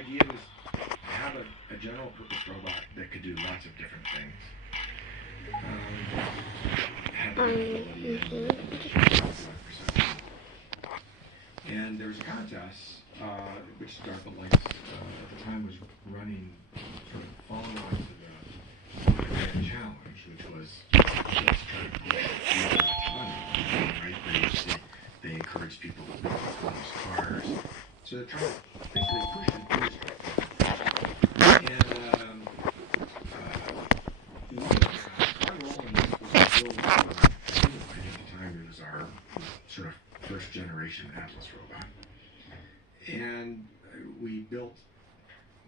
idea was to have a general purpose robot that could do lots of different things. Had the capability and there was a contest, which DARPA Links at the time was running, sort of following on to the Grand Challenge, which was let's try to push autonomy, right? They encouraged people to build autonomous cars. So they're trying to basically push and boost. And our role in this was to build, at the time it was our sort of first generation Atlas robot. And we built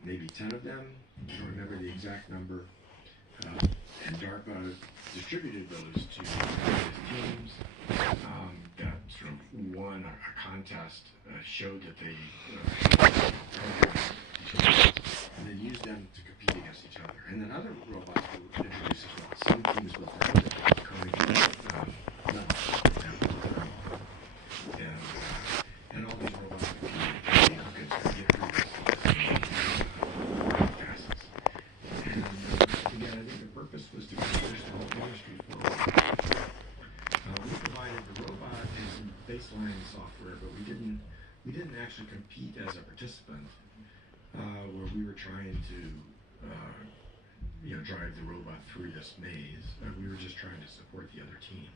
maybe 10 of them. I don't remember the exact number. And DARPA distributed those to various teams that sort of won a contest, showed that they and then used them to compete against each other. And then other robots were introduced as well. Some teams built and all these robots competed to get through this and again, I think the purpose was to push the whole industry forward. We provided the robot as baseline software, but we didn't actually compete as a participant, where we were trying to drive the robot through this maze. We were just trying to support the other teams.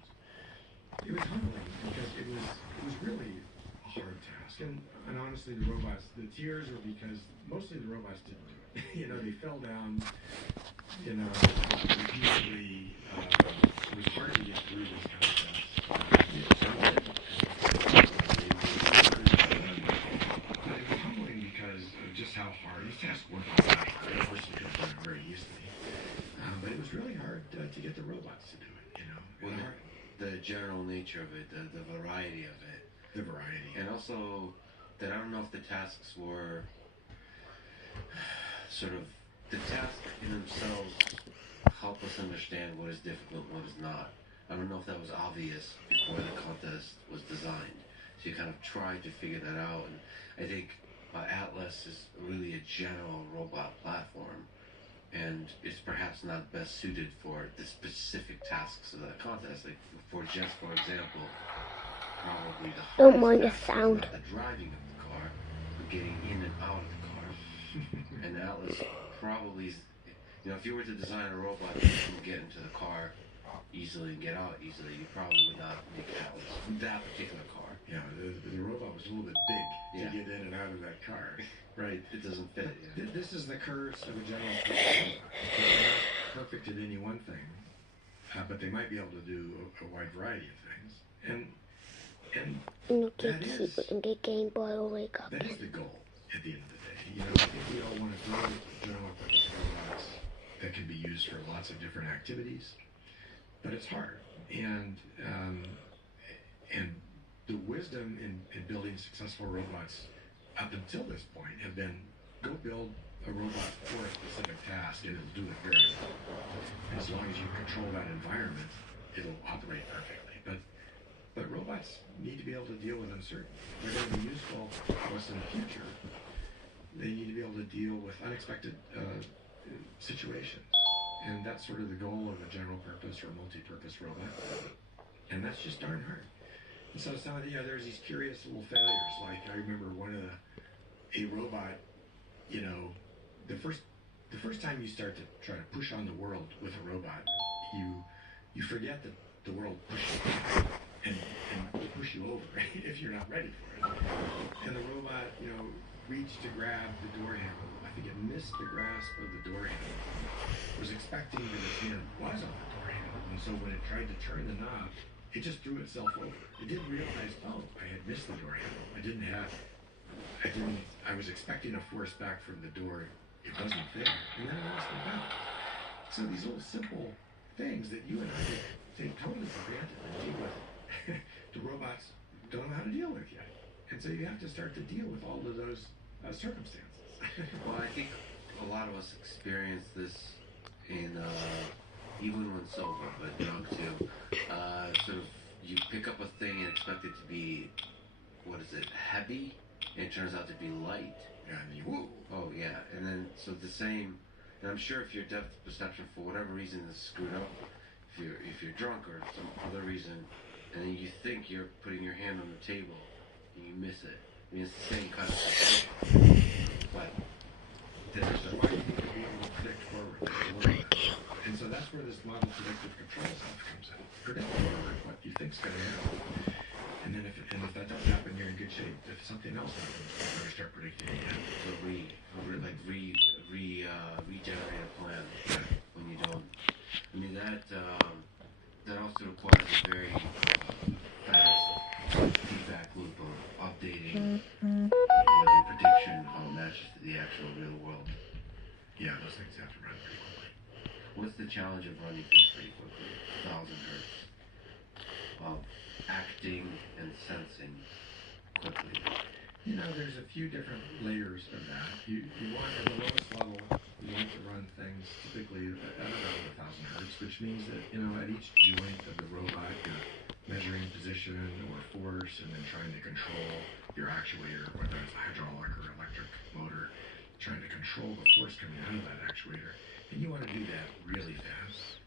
It was humbling because it was really a hard task, and honestly, the tears were because mostly the robots didn't do it. They fell down. Repeatedly. It was hard to get through this contest. But it was humbling because of just how hard these tasks weren't all that hard. Of course, you could have done it very easily. But it was really hard to get the robots to do it. Well, the general nature of it, the variety of it. The variety. And also that I don't know if the tasks were sort of the tasks in themselves help us understand what is difficult and what is not. I don't know if that was obvious before the contest was designed. So you kind of tried to figure that out. And I think Atlas is really a general robot platform. And it's perhaps not best suited for the specific tasks of that contest. Like for example, probably the don't mind the sound. The driving of the car, but getting in and out of the car. And Atlas probably, if you were to design a robot that can get into the car easily and get out easily, you probably would not make Atlas that particular car. Yeah, the robot was a little bit big to get in and out of that car. Right, it doesn't fit. This is the curse of a general purpose robot. They're not perfect at any one thing, but they might be able to do a wide variety of things. And that is the goal at the end of the day. I think we all want to build general purpose robots that can be used for lots of different activities, but it's hard. And the wisdom in building successful robots up until this point have been go build a robot for a specific task and it'll do it very well. And as long as you control that environment, it'll operate perfectly. But robots need to be able to deal with uncertainty. They're going to be useful to us in the future. They need to be able to deal with unexpected situations. And that's sort of the goal of a general purpose or multi-purpose robot. And that's just darn hard. And so some of there's these curious little failures. Like I remember a robot, the first time you start to try to push on the world with a robot, you forget that the world pushes you and will push you over if you're not ready for it. And the robot, reached to grab the door handle. I think it missed the grasp of the door handle. Was expecting that its hand was on the door handle, and so when it tried to turn the knob, it just threw itself over. It didn't realize, I had missed the door handle. I was expecting a force back from the door. It wasn't there, and then I lost the balance. So these little simple things that you and I take totally for granted and deal with, the robots don't know how to deal with yet. And so you have to start to deal with all of those circumstances. Well, I think a lot of us experience this in, even when sober, but drunk too. Sort of, you pick up a thing and expect it to be, heavy, and it turns out to be light. Yeah, and you, whoa. Oh yeah, and then so the same. And I'm sure if your depth perception for whatever reason is screwed up, if you're drunk or some other reason, and then you think you're putting your hand on the table and you miss it. I mean, it's the same kind of thing, but That's why you need to be able to predict forward. And so that's where this model predictive control stuff comes in. Predict forward what you think's going to happen. And then if that doesn't happen, you're in good shape. If something else happens, you better start predicting again. so regenerate a plan when you don't. I mean that also requires a very fast feedback loop of updating with your prediction how it matches to the actual real world. Yeah, those things have to run pretty quickly. What's the challenge of running things pretty quickly? 1,000 hertz of acting and sensing quickly. You know, there's a few different layers of that. You want at the lowest level, you want to run things typically at around 1,000 hertz, which means that, you know, at each joint of the robot, you're measuring position or force and then trying to control your actuator, whether it's a hydraulic or electric motor, trying to control the force coming out of that actuator. And you want to do that really fast,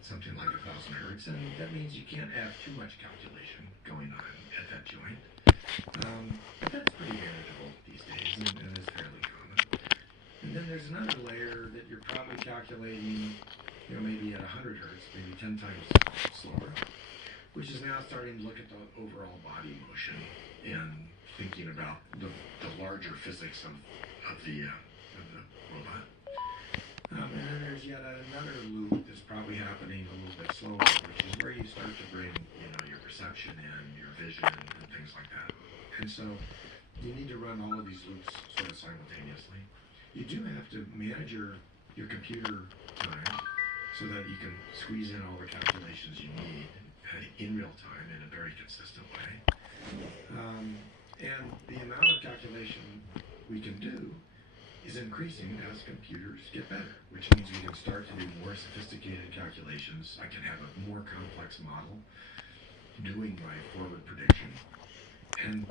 something like 1,000 hertz, and that means you can't have too much calculation going on at that joint. But that's pretty manageable these days, and is fairly common. And then there's another layer that you're probably calculating, you know, maybe at 100 hertz, maybe 10 times slower, which is now starting to look at the overall body motion and thinking about the larger physics of the robot. And then there's yet another loop that's probably happening a little bit slower, which is where you start to bring, you know, your perception in, your vision, and things like that. And so you need to run all of these loops sort of simultaneously. You do have to manage your computer time so that you can squeeze in all the calculations you need in real time in a very consistent way. And the amount of calculation we can do is increasing as computers get better, which means we can start to do more sophisticated calculations. I can have a more complex model doing my forward prediction, and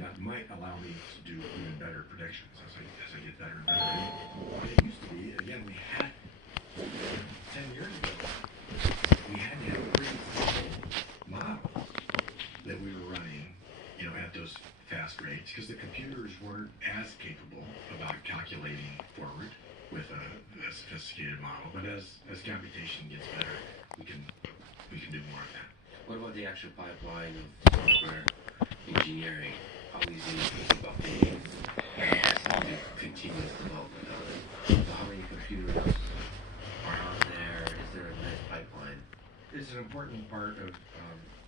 that might allow me to do even better predictions as I get better and better. And it used to be, again, we had 10 years ago, we had to have pretty simple models that we were running, you know, at those fast rates, because the computers weren't as capable about calculating forward with a sophisticated model. But as computation gets better, we can do more of that. What about the actual pipeline of software engineering? How easy is it about the continuous development of it? So how many computers are on there? Is there a nice pipeline? It's an important part of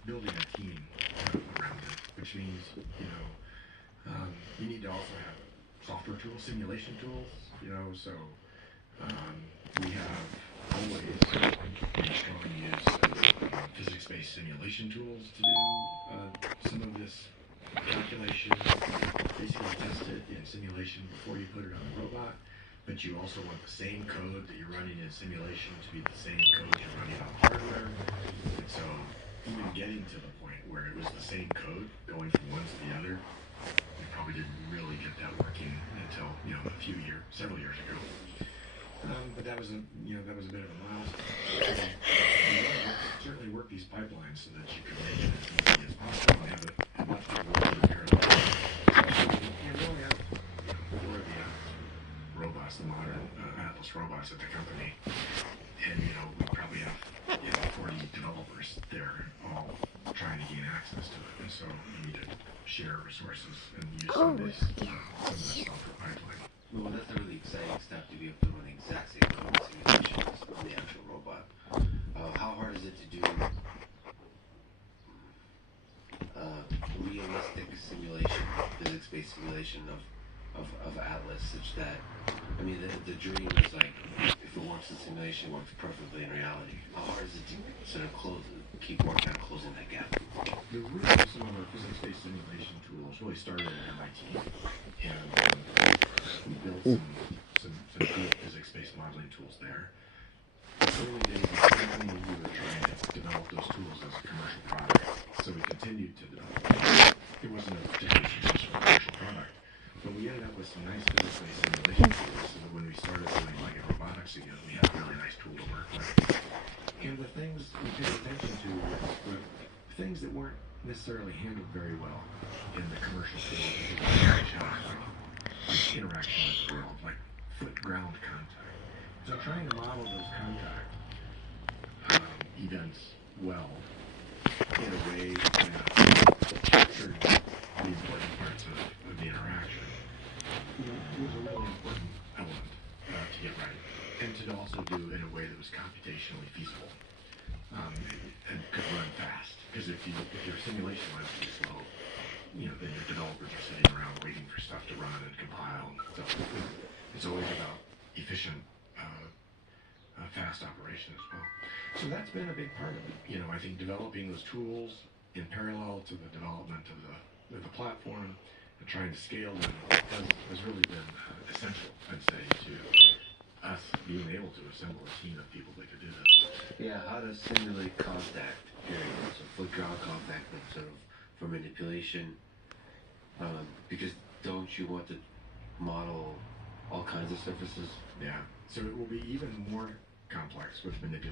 building a team around it, which means, you know, you need to also have software tools, simulation tools, you know, so we have always been strong use of physics-based simulation tools to do some of this calculation, basically test it in simulation before you put it on the robot. But you also want the same code that you're running in simulation to be the same code you're running on hardware. And so even getting to the point where it was the same code going from one to the other, we probably didn't really get that working until, you know, several years ago. But that was a bit of a milestone. So you want to certainly work these pipelines so that you can make it as easy as possible and have enough people working parallel. And we only have 4 of the robots, the modern Atlas robots at the company, and you know we probably have 40 developers there all trying to gain access to it, and so we need to share resources and use some of this software pipeline. Well, that's a really exciting step to be able to run the exact same code simulations on the actual robot. How hard is it to do realistic simulation, physics-based simulation of Atlas, such that, I mean, the dream is like, if it works in simulation, it works perfectly in reality. How hard is it to sort of keep working on closing that gap? The root of some of our physics-based simulation tools really started at MIT, and we built some good physics-based modeling tools there. Early days of the company, we were trying to develop those tools as a commercial product, so we continued to develop them. it wasn't a particularly successful commercial product. But we ended up with some nice physics-based simulation tools, so that when we started doing like robotics again, we had a really nice tool to work with. And the things we paid attention to were things that weren't necessarily handled very well in the commercial field, like interaction with the world, like foot-ground contact. So trying to model those contact events well in a way that captured the important parts of the interaction was a really important element to get right, and to also do in a way that was computationally feasible and could run fast. Because if your simulation runs too slow, then your developers are sitting around waiting for stuff to run and compile. So it's always about efficient, fast operation as well. So that's been a big part of it. I think developing those tools in parallel to the development of the platform and trying to scale them has really been essential, I'd say, to us being able to assemble a team of people that could do this. Yeah, how to simulate contact, period. So foot-ground contact, like sort of for manipulation. Because don't you want to model all kinds of surfaces? Yeah. So it will be even more complex with manipulation.